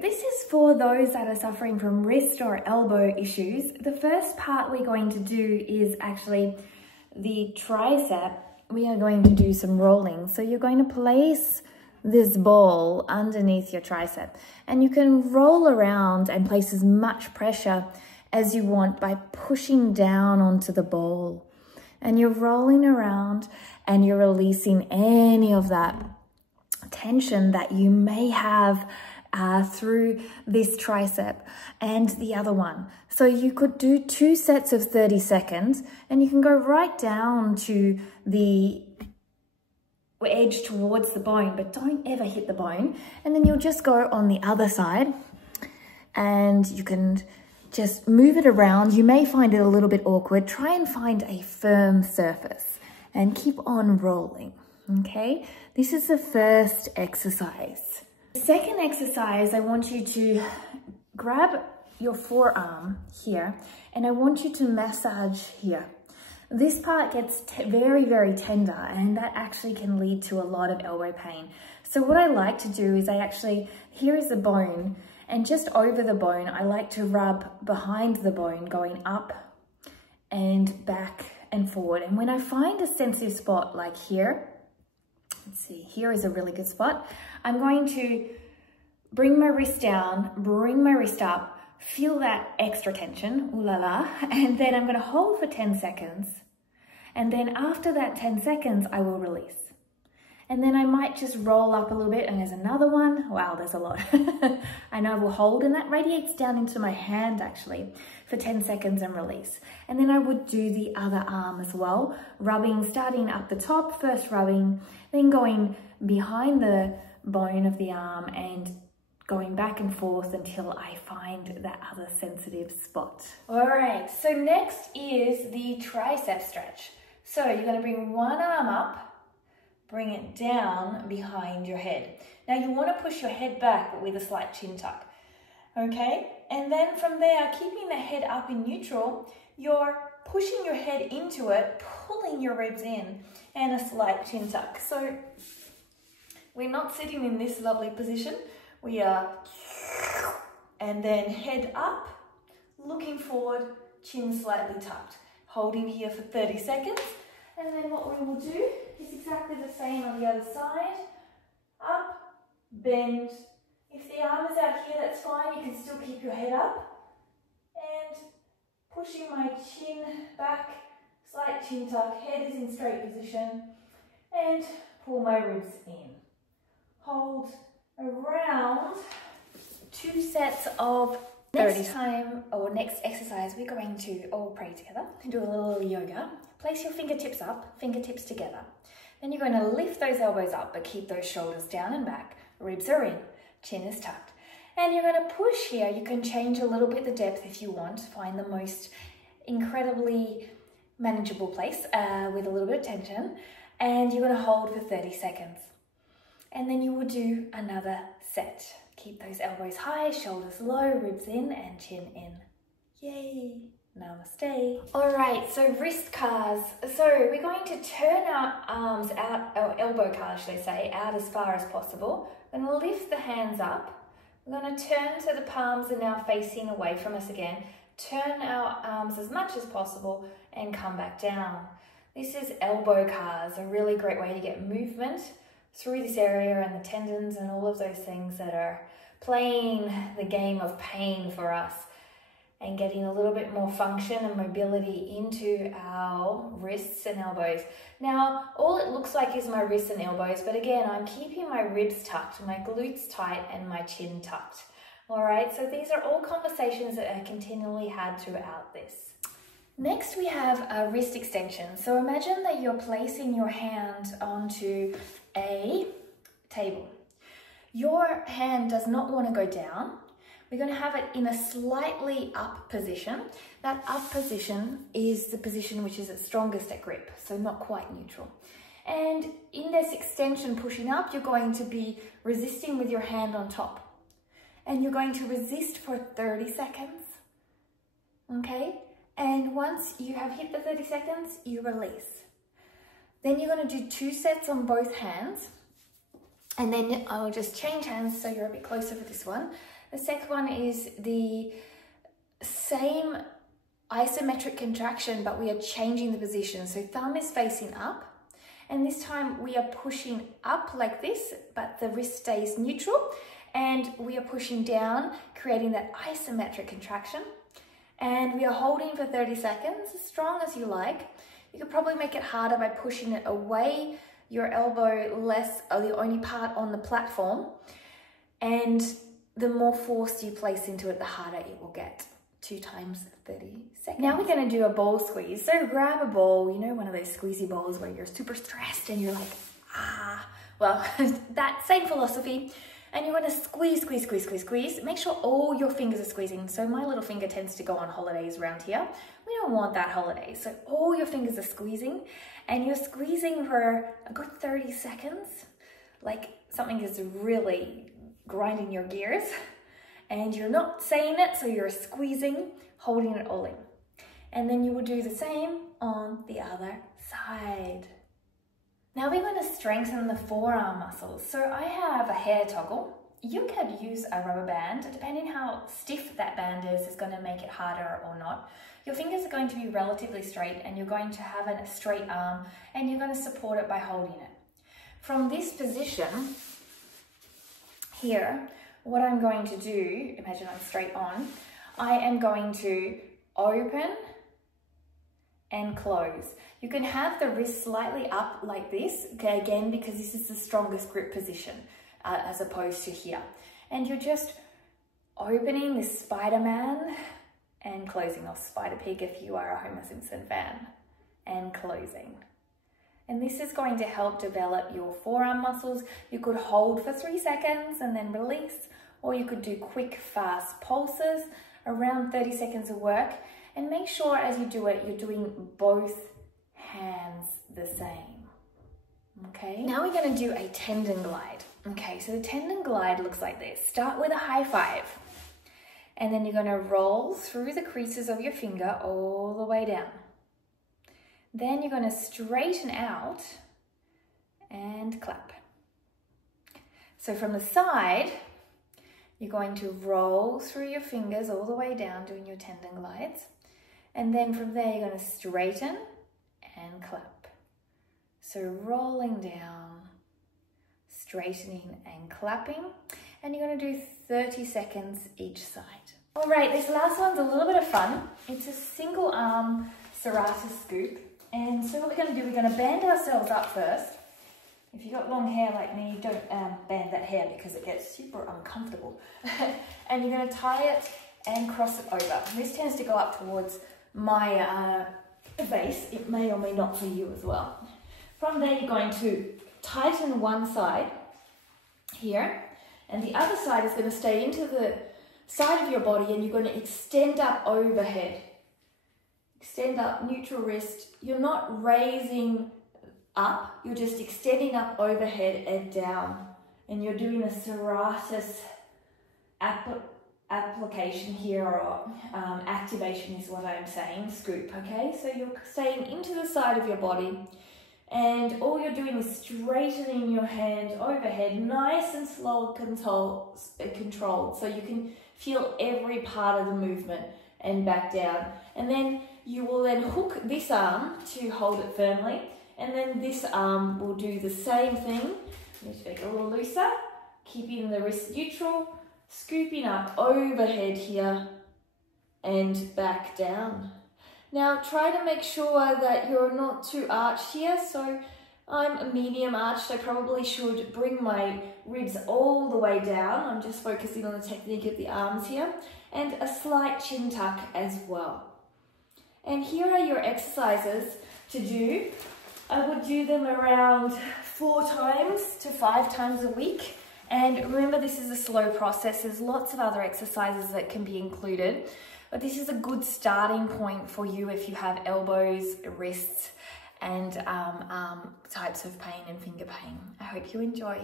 this is for those that are suffering from wrist or elbow issues. The first part we're going to do is actually the tricep. We are going to do some rolling. So you're going to place this ball underneath your tricep, and you can roll around and place as much pressure as you want by pushing down onto the ball. And you're rolling around and you're releasing any of that tension that you may have through this tricep and the other one. So you could do 2 sets of 30 seconds, and you can go right down to the edge towards the bone, but don't ever hit the bone. And then you'll just go on the other side and you can just move it around. You may find it a little bit awkward. Try and find a firm surface and keep on rolling, okay? This is the first exercise. The second exercise, I want you to grab your forearm here, and I want you to massage here. This part gets very, very tender, and that actually can lead to a lot of elbow pain. So what I like to do is here is the bone, and just over the bone, I like to rub behind the bone, going up and back and forward. And when I find a sensitive spot like here, let's see, here is a really good spot. I'm going to bring my wrist down, bring my wrist up, feel that extra tension, ooh la la, and then I'm gonna hold for 10 seconds. And then after that 10 seconds, I will release. And then I might just roll up a little bit, and there's another one. Wow, there's a lot. And I will hold, and that radiates down into my hand actually for 10 seconds and release. And then I would do the other arm as well, rubbing, starting up the top, first rubbing, then going behind the bone of the arm and going back and forth until I find that other sensitive spot. All right, so next is the tricep stretch. So you're gonna bring one arm up, bring it down behind your head. Now you wanna push your head back, but with a slight chin tuck, okay? And then from there, keeping the head up in neutral, you're pushing your head into it, pulling your ribs in, and a slight chin tuck. So we're not sitting in this lovely position. We are, and then head up, looking forward, chin slightly tucked. Holding here for 30 seconds. And then what we will do is exactly the same on the other side. Up, bend. If the arm is out here, that's fine. You can still keep your head up. And pushing my chin back, slight chin tuck, head is in straight position. And pull my ribs in. Hold around 2 sets of 30. Next time, or next exercise, we're going to all pray together and do a little yoga. Place your fingertips up, fingertips together. Then you're going to lift those elbows up, but keep those shoulders down and back. Ribs are in, chin is tucked. And you're going to push here. You can change a little bit the depth if you want. Find the most incredibly manageable place with a little bit of tension. And you're going to hold for 30 seconds. And then you will do another set. Keep those elbows high, shoulders low, ribs in and chin in. Yay! Namaste. All right, so wrist cars. So we're going to turn our arms out, our elbow cars, should I say, out as far as possible. We're going to lift the hands up. We're going to turn so the palms are now facing away from us again. Turn our arms as much as possible and come back down. This is elbow cars, a really great way to get movement through this area and the tendons and all of those things that are playing the game of pain for us, and getting a little bit more function and mobility into our wrists and elbows. Now, all it looks like is my wrists and elbows, but again, I'm keeping my ribs tucked, my glutes tight, and my chin tucked. All right, so these are all conversations that are continually had throughout this. Next, we have a wrist extension. So imagine that you're placing your hand onto a table. Your hand does not want to go down. We're going to have it in a slightly up position. That up position is the position which is at strongest at grip, so not quite neutral. And in this extension pushing up, you're going to be resisting with your hand on top. And you're going to resist for 30 seconds, okay? And once you have hit the 30 seconds, you release. Then you're going to do 2 sets on both hands. And then I'll just change hands so you're a bit closer for this one. The second one is the same isometric contraction, but we are changing the position. So thumb is facing up, and this time we are pushing up like this, but the wrist stays neutral, and we are pushing down, creating that isometric contraction. And we are holding for 30 seconds, as strong as you like. You could probably make it harder by pushing it away, your elbow less, or the only part on the platform. And the more force you place into it, the harder it will get. 2 times 30 seconds. Now we're gonna do a ball squeeze. So grab a ball, you know, one of those squeezy balls where you're super stressed and you're like, ah. Well, that same philosophy. And you're gonna squeeze, squeeze, squeeze, squeeze, squeeze. Make sure all your fingers are squeezing. So my little finger tends to go on holidays around here. We don't want that holiday. So all your fingers are squeezing, and you're squeezing for a good 30 seconds. Like something is really grinding your gears. And you're not saying it, so you're squeezing, holding it all in. And then you will do the same on the other side. Now we're going to strengthen the forearm muscles. So I have a hair toggle. You could use a rubber band. Depending how stiff that band is going to make it harder or not. Your fingers are going to be relatively straight, and you're going to have a straight arm, and you're going to support it by holding it. From this position here, what I'm going to do, imagine I'm straight on, I am going to open and close. You can have the wrist slightly up like this, okay, again, because this is the strongest grip position as opposed to here. And you're just opening this Spider-Man and closing, or Spider-Pig if you are a Homer Simpson fan, and closing. And this is going to help develop your forearm muscles. You could hold for 3 seconds and then release, or you could do quick, fast pulses, around 30 seconds of work. And make sure as you do it, you're doing both hands the same. Okay, now we're going to do a tendon glide. Okay, so the tendon glide looks like this. Start with a high five. And then you're going to roll through the creases of your finger all the way down. Then you're going to straighten out and clap. So from the side, you're going to roll through your fingers all the way down, doing your tendon glides. And then from there, you're going to straighten and clap. So rolling down, straightening and clapping. And you're going to do 30 seconds each side. All right, this last one's a little bit of fun. It's a single arm serrata scoop. And so what we're going to do, we're going to band ourselves up first. If you've got long hair like me, don't band that hair because it gets super uncomfortable. And you're going to tie it and cross it over. This tends to go up towards my base. It may or may not for you as well. From there, you're going to tighten one side here, and the other side is going to stay into the side of your body, and you're going to extend up overhead. Extend up, neutral wrist. You're not raising up, you're just extending up overhead and down. And you're doing a serratus application here, or activation is what I'm saying, scoop, okay? So you're staying into the side of your body, and all you're doing is straightening your hand overhead, nice and slow, controlled, so you can feel every part of the movement, and back down. And then you will then hook this arm to hold it firmly, and then this arm will do the same thing. Need to make it a little looser, keeping the wrist neutral, scooping up overhead here and back down. Now try to make sure that you're not too arched here. So I'm a medium arched. I probably should bring my ribs all the way down. I'm just focusing on the technique of the arms here, and a slight chin tuck as well. And here are your exercises to do. I would do them around 4 times to 5 times a week. And remember, this is a slow process. There's lots of other exercises that can be included, but this is a good starting point for you if you have elbows, wrists, and arm types of pain and finger pain. I hope you enjoy.